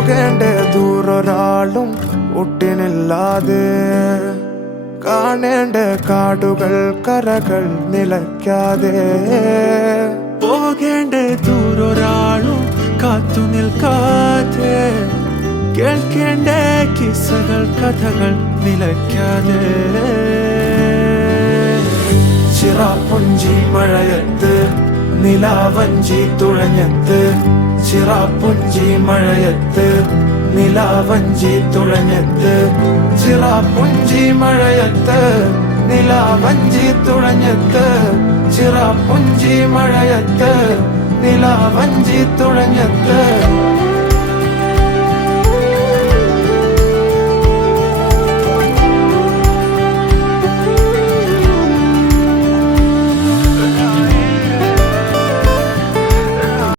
പോകേണ്ട ദൂരൊരാളും ഒട്ടിനില്ലാതെ കാണേണ്ട കാടുകൾ കരകൾ നിലയ്ക്കാതെ പോകേണ്ട ദൂരൊരാളും കാത്തു നിൽക്കാതെ കേൾക്കേണ്ട കിസ്സകൾ കഥകൾ നിലയ്ക്കാതെ ചിറാപ്പുഞ്ചി മഴയത്ത് നിലാവഞ്ചി തുഴഞ്ഞത്ത് ചിറാപ്പുഞ്ചി മഴയത്ത് നിലാവഞ്ചി തുഴഞ്ഞത്ത് ചിറാപ്പുഞ്ചി മഴയത്ത് നിലാവഞ്ചി തുഴഞ്ഞത്ത് ചിറാപ്പുഞ്ചി മഴയത്ത് നിലാവഞ്ചി തുഴഞ്ഞത്ത്